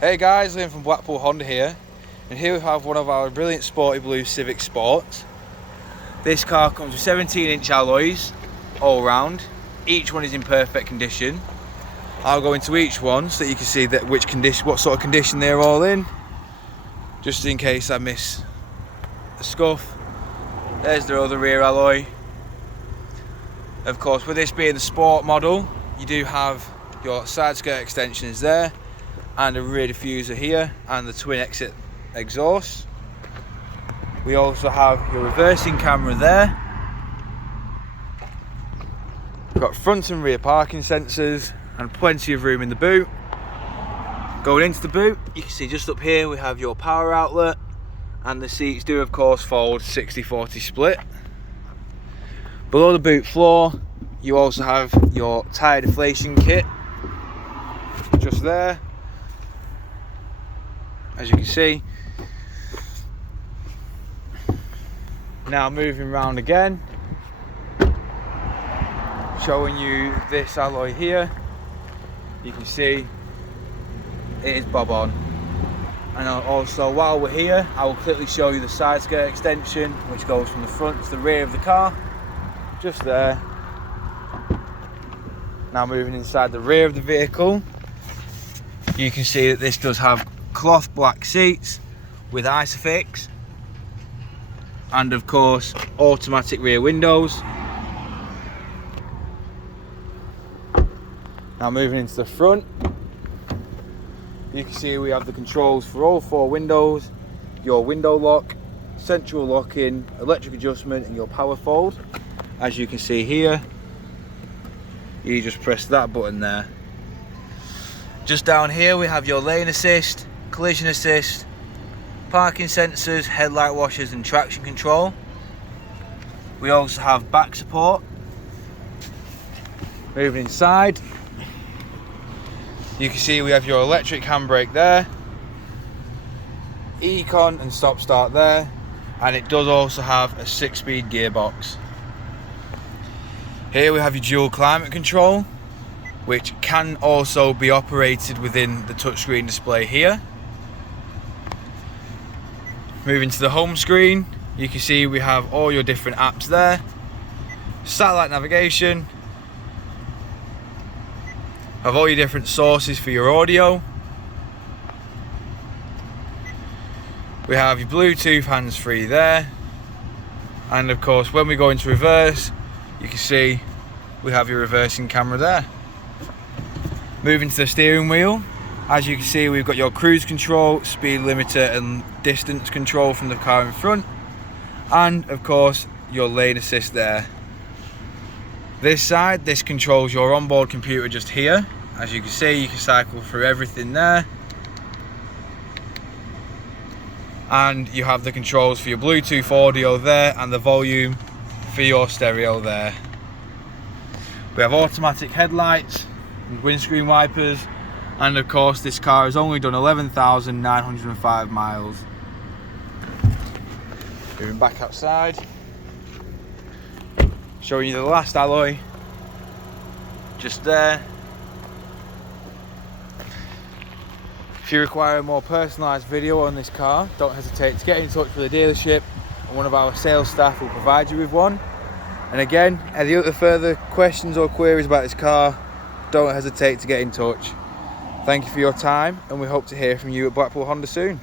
Hey guys, Liam from Blackpool Honda here, and here we have one of our brilliant sporty blue Civic Sports. This car comes with 17-inch alloys all round. Each one is in perfect condition. I'll go into each one so that you can see that what sort of condition they're all in, just in case I miss a scuff. There's the other rear alloy. Of course, with this being the sport model, you do have your side skirt extensions there, and a rear diffuser here, and the twin exit exhaust. We also have your reversing camera there. We've got front and rear parking sensors and plenty of room in the boot. Going into the boot, you can see just up here we have your power outlet, and the seats do of course fold 60-40 split. Below the boot floor you also have your tyre deflation kit just there, as you can see. Now moving round again, showing you this alloy here. You can see it is bob on. And also while we're here, I will quickly show you the side skirt extension, which goes from the front to the rear of the car, just there. Now moving inside the rear of the vehicle, you can see that this does have cloth black seats with Isofix, and of course automatic rear windows. Now moving into the front, you can see we have the controls for all four windows, your window lock, central locking, electric adjustment, and your power fold. As you can see here, you just press that button there. Just down here we have your lane assist, collision assist, parking sensors, headlight washers, and traction control. We also have back support. Moving inside, you can see we have your electric handbrake there, econ and stop start there, and it does also have a 6-speed gearbox. Here we have your dual climate control, which can also be operated within the touchscreen display here. Moving to the home screen, you can see we have all your different apps there, satellite navigation, have all your different sources for your audio. We have your Bluetooth hands-free there, and of course when we go into reverse, you can see we have your reversing camera there. Moving to the steering wheel, as you can see we've got your cruise control, speed limiter and distance control from the car in front, and of course your lane assist there. This side, this controls your onboard computer just here. As you can see, you can cycle through everything there, and you have the controls for your Bluetooth audio there and the volume for your stereo there. We have automatic headlights and windscreen wipers, and of course this car has only done 11,905 miles. Moving back outside, showing you the last alloy just there. If you require a more personalised video on this car, don't hesitate to get in touch with the dealership, and one of our sales staff will provide you with one. And again, any other further questions or queries about this car, don't hesitate to get in touch. Thank you for your time, and we hope to hear from you at Blackpool Honda soon.